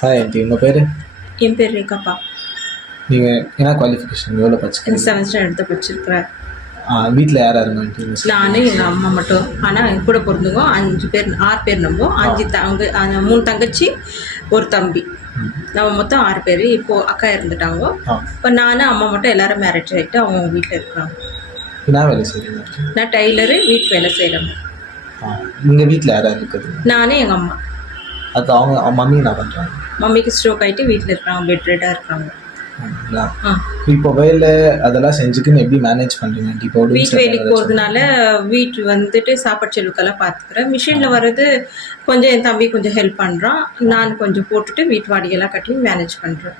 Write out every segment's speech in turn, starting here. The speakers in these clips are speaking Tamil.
ஹாய் ஆண்டி, உங்கள் பேர்? என் பேர் ரேகாப்பா. நீங்கள் என்ன குவாலிஃபிகேஷன், எவ்வளோ படிச்சிருக்கீங்க? 7th ஸ்டாண்டர்ட் தான் படிச்சிருக்கிறேன். வீட்டில் யார் யாருங்க ஆண்டி? நானும் எங்கள் அம்மா மட்டும். ஆனால் என் கூட பிறந்தவங்க 6 பேர். நம்ம 3 தங்கச்சி, ஒரு தம்பி. நம்ம மொத்தம் 6 பேர். இப்போது அக்கா இருந்துட்டாங்க. இப்போ நானும் அம்மா மட்டும் எல்லோரும் மேரேஜ் ஆகிட்டு அவங்க வீட்டில் இருக்கிறாங்க. என்ன வேலை செய்கிறீங்க? நான் டெய்லரு, வீட்டு வேலை செய்கிறேன். உங்கள் வீட்டில் யார் யார் இருக்குது? நானே எங்கள் அம்மா. அது அவங்க மம்மி என்ன பண்ணுறாங்க? மம்மிக்கு ஸ்ட்ரோக் ஆகிட்டு வீட்டில் இருக்கிறாங்க, பெட் ரெட்டாக இருக்காங்க. இப்போ வேலை அதெல்லாம் செஞ்சுக்கின்னு எப்படி மேனேஜ் பண்ணுறீங்க? இப்போ வீட்டு வேலைக்கு போகிறதுனால வீட்டு வந்துட்டு சாப்பாடு செலவுக்கெல்லாம் பார்த்துக்கிறேன். மிஷினில் வர்றது கொஞ்சம் என் தம்பி கொஞ்சம் ஹெல்ப் பண்ணுறான். நான் கொஞ்சம் போட்டுட்டு வீட்டு வாடகையெல்லாம் கட்டி மேனேஜ் பண்ணுறேன்.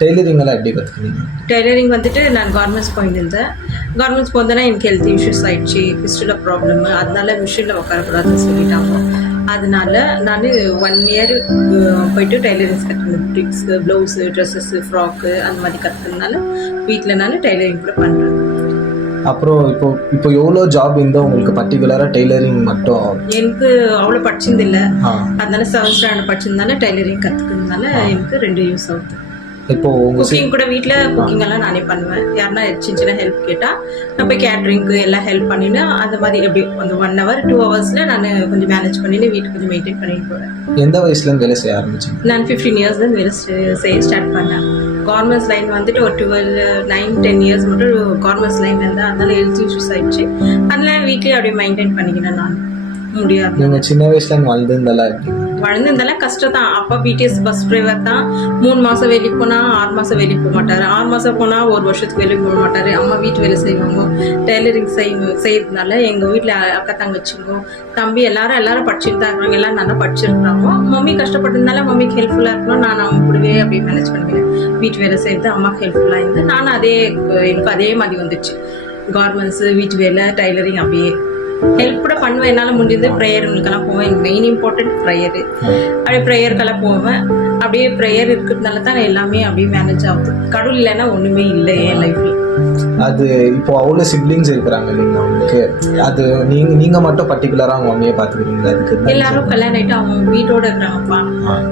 டெய்லரிங்கெல்லாம் எப்படி கற்றுக்கிறீங்க? டெய்லரிங் வந்துட்டு நான் கார்மெண்ட்ஸ் போயிருந்தேன். கார்மெண்ட்ஸ் போனேன்னா எனக்கு ஹெல்த் இஷ்யூஸ் ஆகிடுச்சு, ஃபிஸ்டுலா ப்ராப்ளம்மு. அதனால மிஷினில் உட்காரக்கூடாதுன்னு சொல்லிட்டாங்க. அதனால நான் 1 year போயிட்டு டெய்லரிங்ஸ் கற்றுக்கணும். புட்டிக்ஸு, ப்ளவுஸு, ட்ரெஸ்ஸஸ்ஸு, ஃப்ராக்கு அந்த மாதிரி கற்றுக்கிறதுனால வீட்டில் நான் டெய்லரிங் கூட பண்ணுறேன். அப்புறம் இப்போ எவ்வளோ ஜாப் இருந்தால் உங்களுக்கு பர்டிகுலராக டெய்லரிங் மட்டும்? எனக்கு அவ்வளோ படிச்சிருந்தில்லை. அதனால 7th ஸ்டாண்டர்ட் படிச்சிருந்தால டெய்லரிங் கற்றுக்கிறதுனால எனக்கு 2 யூஸ் ஆகுது. இப்போ குக்கிங் கூட வீட்டில் குக்கிங் எல்லாம் நானே பண்ணுவேன். யாருன்னா சின்ன ஹெல்ப் கேட்டால் நான் போய் கேட்ரிங்க்கு எல்லாம் ஹெல்ப் பண்ணின்னு அந்த மாதிரி எப்படி அந்த 1 hour 2 hours நான் கொஞ்சம் மேனேஜ் பண்ணிட்டு வீட்டுக்கு கொஞ்சம் மெயின்டைன் பண்ணிட்டு போகிறேன். எந்த வயசுலேருந்து வேலை செய்ய ஆரம்பிச்சேன்? நான் 15 yearsலேருந்து வேலை செய்ய ஸ்டார்ட் பண்ணேன். கார்மெண்ட்ஸ் லைன் வந்துட்டு ஒரு 9-10 years மட்டும் கார்மெண்ட்ஸ் லைன் இருந்தேன். அதனால ஹெல்த் இஷ்யூஸ் ஆகிடுச்சு. அதனால வீட்லேயே அப்படியே மெயின்டைன் பண்ணிக்கினேன். நான் முடியாது. நீங்கள் சின்ன வயசுலேருந்து வளர்ந்துருந்தாலும் கஷ்டம் தான். அப்பா பிடிஎஸ் பஸ் டிரைவர் தான். 3 மாதம் வேலைக்கு போனால் 6 மாதம் வேலைக்கு போக மாட்டார். 6 மாதம் போனால் 1 வருஷத்துக்கு வேலைக்கு போக மாட்டார். அம்மா வீட்டு வேலை செய்வாங்க. டெய்லரிங் செய்யறதுனால எங்கள் வீட்டில் அக்கா தங்கச்சிங்க தம்பி எல்லாரும் படிச்சுட்டு தான் இருக்காங்க. எல்லாம் நல்லா படிச்சிருக்கிறாங்க. மம்மி கஷ்டப்பட்டதுனால மம்மிக்கு ஹெல்ப்ஃபுல்லாக இருக்கணும். நான் அவங்க கூடவே அப்படியே மேனேஜ் பண்ணிக்கிறேன். வீட்டு வேலை செய்கிறது அம்மாவுக்கு ஹெல்ப்ஃபுல்லாக இருந்து நானும் எனக்கு அதே மாதிரி வந்துச்சு. கார்மெண்ட்ஸு, வீட்டு வேலை, டைலரிங் அப்படியே ஹெல்ப் கூட பண்ணுவேன். என்னால் முடிஞ்சது ப்ரேயருங்களுக்கெல்லாம் போவேன். எனக்கு மெயின் இம்பார்ட்டன்ட் ப்ரேயரு. அப்படியே ப்ரேயருக்கெல்லாம் போவேன். அப்படியே ப்ரேயர் இருக்கிறதுனால தான் எல்லாமே அப்படியே மேனேஜ் ஆகுது. கடவுள் இல்லைன்னா ஒன்றுமே இல்லை என் லைஃப்பில். அது இப்போ அவ்வளோ சிப்ளிங்ஸ் இருக்கிறாங்க இல்லைங்களா அவங்களுக்கு? அது நீங்கள் மட்டும் பர்டிகுலராக அவங்க மம்மியை பார்த்துக்கிறீங்களா? அதுக்கு எல்லாரும் கல்யாணம் ஆகிட்டு அவங்க வீட்டோட இருக்கிறாங்கப்பா.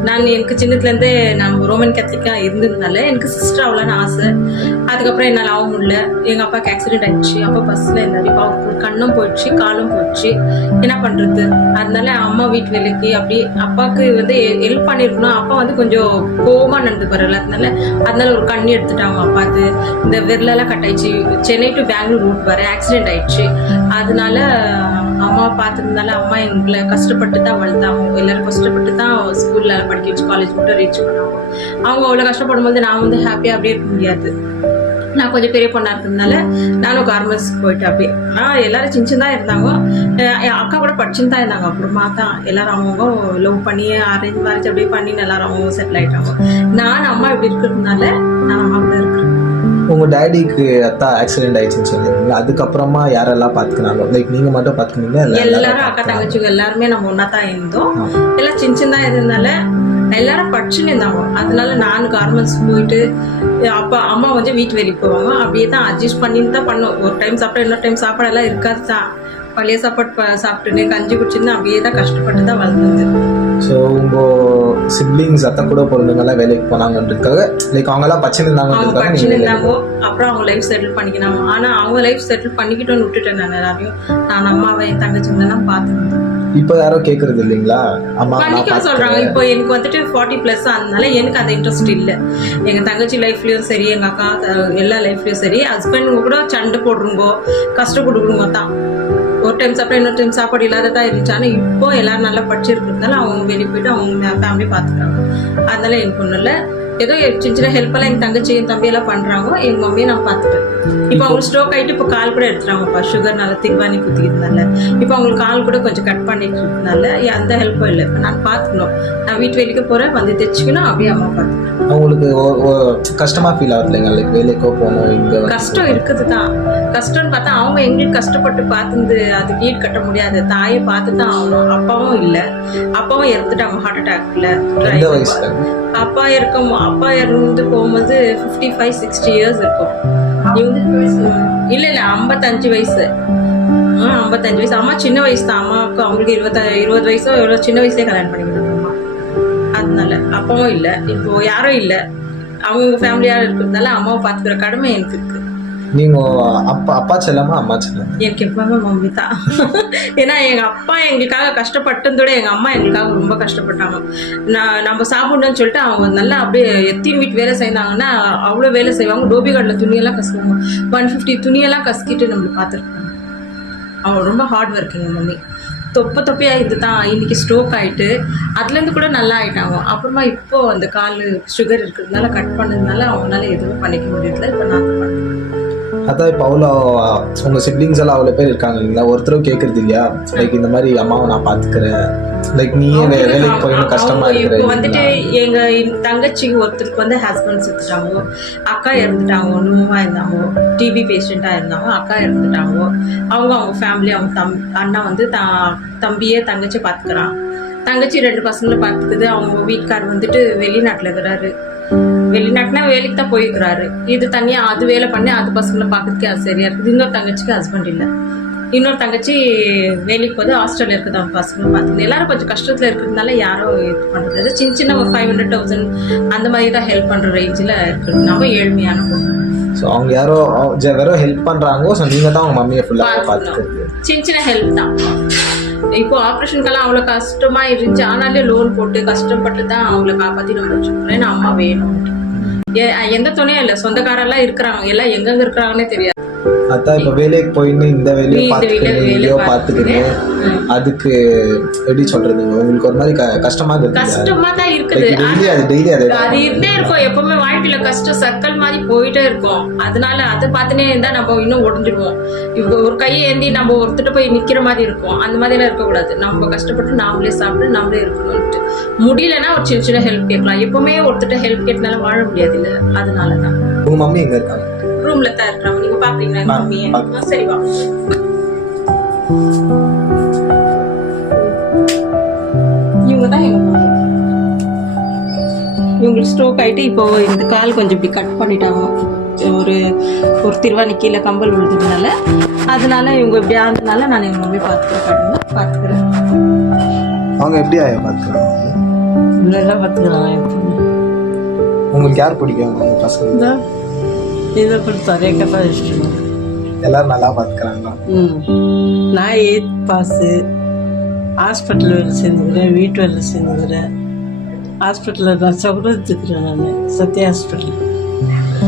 நான் எனக்கு சின்னத்துலேருந்தே நான் ரோமன் கேத்தலிக்காக இருந்ததுனால எனக்கு சிஸ்டர் அவ்வளோன்னு ஆசை. அதுக்கப்புறம் என்னால் ஆக முடியல. எங்கள் அப்பாவுக்கு ஆக்சிடென்ட் ஆகிடுச்சு. அப்பா பஸ்ஸில் இருந்தார். இப்போ கண்ணும் போயிடுச்சு, காலும் போயிடுச்சு. என்ன பண்ணுறது? அதனால அம்மா வீட்டு வேலைக்கு அப்படி அப்பாவுக்கு வந்து ஹெல்ப் பண்ணியிருக்கணும். அப்பா வந்து கொஞ்சம் கோவமாக நடந்துப்பார் எல்லாத்தினால. அதனால ஒரு கண்ணு எடுத்துட்டாங்க அப்பாவுக்கு. இந்த விரலெல்லாம் கட்டாயிடுச்சு. சென்னை டு பெங்களூர் ரூட் வர ஆக்சிடென்ட் ஆயிடுச்சு. அதனால அம்மா பார்த்துருந்தால அம்மா எங்களை கஷ்டப்பட்டு தான் வளர்த்தாங்க. எல்லாரும் கஷ்டப்பட்டு தான் ஸ்கூலில் படிக்க வச்சு காலேஜ் மட்டும் ரீச் பண்ணாங்க. அவங்க அவ்வளோ கஷ்டப்படும் போது நான் வந்து ஹாப்பியாக அப்படியே இருக்க முடியாது. நான் கொஞ்சம் பெரிய பொண்ணாக இருக்கிறதுனால நானும் கார்மெண்ட்ஸ் போயிட்டு அப்படியே. ஆனால் எல்லாரும் சின்ன தான் இருந்தாங்க. என் அக்கா கூட படிச்சுன்னு தான் இருந்தாங்க. அப்புறமா தான் எல்லாரும் அவங்க லவ் பண்ணி அரேஞ்ச் மேரேஜ் அப்படியே பண்ணி எல்லாரும் அவங்க செட்டில் ஆகிட்டாங்க. நான் அம்மா இப்படி இருக்கிறதுனால நான் அம்மா கூட இருக்கிறேன். உங்கள் டேடிக்கு ஆக்சிடென்ட் ஆயிடுச்சுன்னு சொன்னீங்களா? அதுக்கப்புறமா யாரெல்லாம் பார்த்துக்கிறாங்க? லைக் நீங்கள் மட்டும் பார்த்துக்கிறீங்களா? எல்லாரும் அக்கா தங்கச்சிங்க எல்லாருமே நம்ம ஒன்றா தான் இருந்தோம். எல்லாம் சின்ன தான் இருந்ததுனால எல்லாரும் படிச்சுன்னு இருந்தாங்க. அதனால நான் கார்மெண்ட்ஸ் போயிட்டு அப்பா அம்மா வந்து வீட்டு வேலைக்கு போவாங்க. அப்படியே தான் அட்ஜஸ்ட் பண்ணிட்டு தான் பண்ணோம். ஒரு டைம் சாப்பிட்டா இன்னொரு டைம் சாப்பாடெல்லாம் இருக்காது தான். பழைய சாப்பாடு சாப்பிட்டுன்னு கஞ்சி குடிச்சுன்னு அப்படியே தான் கஷ்டப்பட்டு தான் வளர்ந்தது. ஸோ உங்கள் சிப்ளிங்ஸ் அத்தை கூட பிறந்தவங்கலாம் வேலைக்கு போனாங்கன்றதுக்காக லைக் அவங்கெல்லாம் படிச்சுருந்தாங்க. அப்புறம் அவங்க லைஃப் செட்டில் பண்ணிக்கினாங்க. ஆனால் அவங்க லைஃப் செட்டில் பண்ணிக்கிட்டோன்னு விட்டுட்டேன். நான் எல்லாரையும் நான் அம்மாவை என் தங்கச்சிங்கெல்லாம் பார்த்துருந்தேன். இப்போ யாரும் கேட்கறது இல்லைங்களா? அம்மா பண்ணிக்க சொல்றாங்க. இப்போ எனக்கு வந்துட்டு 40+ அதனால எனக்கு அந்த இன்ட்ரெஸ்ட் இல்லை. எங்க தங்கச்சி லைஃப்லயும் சரி, எங்க அக்கா எல்லா லைஃப்லயும் சரி, ஹஸ்பண்ட் கூட சண்டை போடுறோங்கோ, கஷ்டம் கொடுக்குறோங்க தான். ஒரு டைம் சாப்பிட்டா இன்னொரு டைம் சாப்பாடு இல்லாததான் இருந்துச்சு. ஆனால் இப்போ எல்லாரும் நல்லா படிச்சிருக்கிறதுனால அவங்க வெளியே போயிட்டு அவங்க ஃபேமிலி பார்த்துக்கிறாங்க. அதனால எனக்கு ஒன்றும் இல்லை. ஏதோ சின்ன ஹெல்ப்பெல்லாம் எங்கள் தங்கச்சி என் தம்பியெல்லாம் பண்ணுறாங்க. எங்கள் மம்மியை நான் பார்த்துட்டேன். இப்போ அவங்களுக்கு ஸ்ட்ரோக் ஆகிட்டு இப்போ கால் கூட எடுத்துட்டாங்கப்பா. சுகர்னால திக்வானி குத்திக்கிறதுனால இப்போ அவங்களுக்கு கால் கூட கொஞ்சம் கட் பண்ணிட்டு இருக்கிறதுனால எந்த ஹெல்ப்பும் இல்லை. இப்போ நான் பார்த்துக்கணும். நான் வீட்டு வேலைக்கு போகிறேன், வந்து தைச்சிக்கணும். அப்படியே அம்மா பார்த்துக்கிறேன். அவங்களுக்கு கஷ்டமாக ஃபீல் ஆகுது இல்லைங்க? லைக் வேலைக்கோ போகணும், இங்கே கஷ்டம் இருக்குது தான். கஷ்டம்னு பார்த்தா அவங்க எங்களுக்கு கஷ்டப்பட்டு பார்த்துருந்து அது வீடு கட்ட முடியாது. தாயை பார்த்து தான் ஆகணும். அப்பாவும் இல்லை, அப்பாவும் இறந்துட்டாங்க ஹார்ட் அட்டாக்ல. அப்பா இறந்து போகும்போது 55-60 years இருக்கும். இல்லை 55 வயசு. 55 வயசு. அம்மா சின்ன வயசு தான். அம்மாவுக்கு அவங்களுக்கு 20 வயசோ எவ்வளோ சின்ன வயசுலேயே கல்யாணம் பண்ணிக்கிட்டாங்க அம்மா. அதனால அப்பாவும் இல்லை, இப்போ யாரும் இல்லை, அவங்க ஃபேமிலியாக இருக்கிறதுனால அம்மாவை பார்த்துக்கிற கடமை எனக்கு இருக்குது. நீங்கள் அப்பா செல்லமா அம்மா செல்லமா? எனக்கு எப்பவுமே மம்மி தான். ஏன்னா எங்கள் அப்பா எங்களுக்காக கஷ்டப்பட்டதோட எங்கள் அம்மா எங்களுக்காக ரொம்ப கஷ்டப்பட்டாங்க. நம்ம சாப்பிடணும்னு சொல்லிட்டு அவங்க நல்லா அப்படியே எத்தனை வீட்டு வேலை செய்தாங்கன்னா அவ்வளோ வேலை செய்வாங்க. டோபிகார்டில் துணியெல்லாம் கசுக்குவாங்க, 150 துணியெல்லாம் கசக்கிட்டு நம்மளை பார்த்துருப்பாங்க. அவங்க ரொம்ப ஹார்ட் ஒர்க்கிங் மம்மி. தொப்பையாக இது தான் இன்னைக்கு ஸ்ட்ரோக் ஆகிட்டு அதுலேருந்து கூட நல்லா ஆகிட்டாங்க. அப்புறமா இப்போது அந்த கால் சுகர் இருக்கிறதுனால கட் பண்ணதுனால அவங்களால எதுவும் பண்ணிக்க முடியல. இப்போ நான் தான் பண்ணுறேன். அதான் இப்போ அவ்வளோ உங்கள் சிப்ளிங்ஸ் எல்லாம் அவ்வளோ பேர் இருக்காங்க இல்லைங்களா, ஒருத்தரும் கேட்குறது இல்லையா லைக் இந்த மாதிரி அம்மாவை நான் பார்த்துக்கிறேன், லைக் நீயே வேலைக்கு போயிடும் கஷ்டமா இருக்கிற? இப்போ வந்துட்டு எங்கள் தங்கச்சிக்கு ஒருத்தருக்கு வந்து ஹஸ்பண்ட் செத்துட்டாங்க, அக்கா இறந்துட்டாங்க, ஒன்றுமா இருந்தாங்க, டிபி பேஷண்ட்டாக இருந்தாங்க, அக்கா இறந்துட்டாங்க. அவங்க ஃபேமிலி அவங்க அண்ணா வந்து தம்பியே தங்கச்சி பார்த்துக்கிறான். தங்கச்சி 2 பசங்களை பார்த்துக்குது. அவங்க வீட்டுக்கார் வந்துட்டு வெளிநாட்டில் இருக்கிறாரு. வெளிநாட்டுனா வேலைக்கு தான் போயிருக்கிறாரு. இது தனியாக அது வேலை பண்ணி அது பசங்களை பார்க்கறதுக்கே அது சரியா இருக்குது. இன்னொரு தங்கச்சிக்கு ஹஸ்பண்ட் இல்லை. இன்னொரு தங்கச்சி வேலைக்கு போது ஹாஸ்டலில் இருக்குது. அவங்க பசங்களை பார்த்துக்கணும். எல்லாரும் கொஞ்சம் கஷ்டத்தில் இருக்கிறதுனால யாரும் இது பண்ணுறது சின்ன ஒரு 500,000 அந்த மாதிரி தான் ஹெல்ப் பண்ணுற ரேஞ்சில் இருக்குது. நம்ம ஏழ்மையான பொண்ணு. ஸோ அவங்க யாரோ வெறும் ஹெல்ப் பண்ணுறாங்க. ஸோ நீங்கள் தான் அவங்க மம்மியை ஃபுல்லாக பார்த்துக்கிறது. சின்ன ஹெல்ப் தான். இப்போ ஆப்ரேஷனுக்கெல்லாம் அவ்வளோ கஷ்டமாக இருந்துச்சு. ஆனாலே லோன் போட்டு கஷ்டப்பட்டு தான் அவங்கள காப்பாற்றி நம்ம வச்சுக்கணும். ஏன்னா அம்மா வேணும். எந்த துணையும் இல்லை, சொந்தக்காரெல்லாம் இருக்கிறாங்க, எல்லாம் எங்கெங்க இருக்கிறாங்கன்னே தெரியாது. அதான் இப்போ வேலைக்கு போயின்னு இந்த வேலையை பார்த்துக்கிறேன். அதுக்கு எப்படி சொல்றதுங்க, உங்களுக்கு ஒரு மாதிரி கஷ்டமா தான் இருக்குது. அது இருந்தே இருக்கும் எப்பவுமே வாழ்க்கையில. கஷ்டம் சர்க்கிள் மாதிரி போயிட்டே இருக்கும். அதனால அதை பார்த்துனே இருந்தா நம்ம இன்னும் உடஞ்சிடுவோம். இப்போ ஒரு கையை ஏந்தி நம்ம ஒருத்தட்ட போய் நிக்கிற மாதிரி இருக்கும். அந்த மாதிரி எல்லாம் இருக்கக்கூடாது. நம்ம கஷ்டப்பட்டு நாமளே சாப்பிட்டு நாமளே இருக்கணும்ட்டு. முடியலன்னா ஒரு சின்ன ஹெல்ப் கேட்கலாம். எப்பவுமே ஒருத்தட்ட ஹெல்ப் கேட்டனால வாழ முடியாது இல்ல. அதனாலதான். உங்க மம்மி எங்க இருக்காங்க? ரூம்ல தான் இருக்காங்க. நீங்க பாக்குறீங்களா மம்மியை? சரி வா. இவங்க தான் எங்க மம்மி. இவங்களுக்கு ஸ்ட்ரோக் ஆயிட்டு இப்போ இந்த கால் கொஞ்சம் இப்படி கட் பண்ணிட்டாங்க. ஒரு திருவாணி கீழே கம்பல் விழுந்ததுனால அதனால இவங்க இப்படி ஆனதுனால நான் எங்க மம்மி பார்த்துக்கிறேன். அவங்க எப்படி ஆயா பார்த்துக்கிறாங்க? நல்லா பார்த்துக்கிறாங்க. உங்களுக்கு யார் பிடிக்கும்? உங்க பசங்க இதை கொடுத்தா ரேக்கா தான் இஷ்டம். எல்லாரும் நல்லா பார்த்துக்கிறாங்களா? நான் 8th பாஸு. ஹாஸ்பிட்டல் வேலை சேர்ந்துக்கிறேன், வீட்டு வேலை சேர்ந்துக்கிறேன். ஹாஸ்பிட்டலில் நர்ஸாக கூட எடுத்துக்கிறேன். நான் சத்யா ஹாஸ்பிட்டல்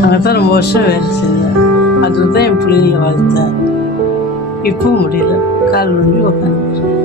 அங்கே தான் ரொம்ப வருஷம் வேலை செஞ்சேன். அதில் தான் என் பிள்ளைங்களை வளர்த்தேன். இப்பவும் முடியல, கால் வண்டி உட்காந்துக்கிறேன்.